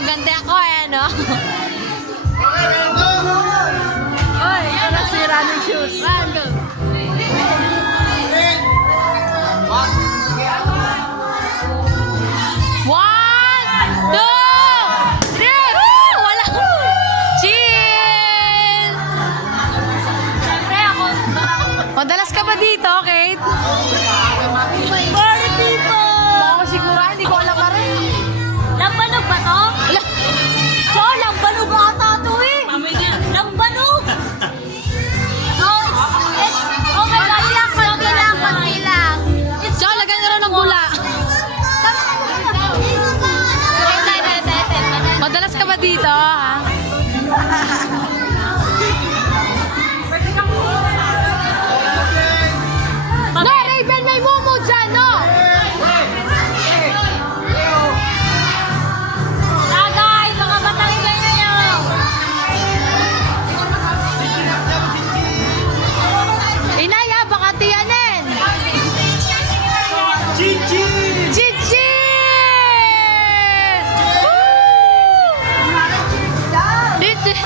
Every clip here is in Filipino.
Mukhang ganda ako eh, no? Oy, ito na si running shoes. Run, go. One, two, three. Wala. Chill. Siyempre ako. Madalas ka ba dito, Kate? Party people. Baka siguro, hindi ko alam pa rin. Lambanog ba to? So, lambanog ata to eh. Lambanog. Oh, oh my God. Konti lang. So, lagyan na rin ng bula. Madalas ka ba dito, ha? No, Raven, may momo dyan, no? Tagay, mga batang ganyan yun. Inaya, baka tiyanin. Chichi! Chichi! Chichi!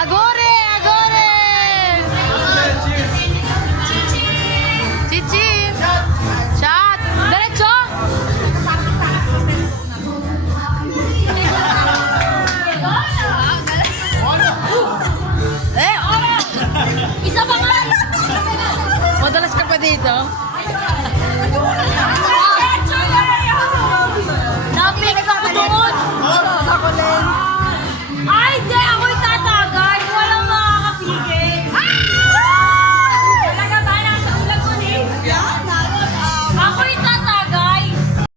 Agore! Agore! Chichi! Shot! Diretso! Eh! Isa pa nga! Madalas ka pa dito?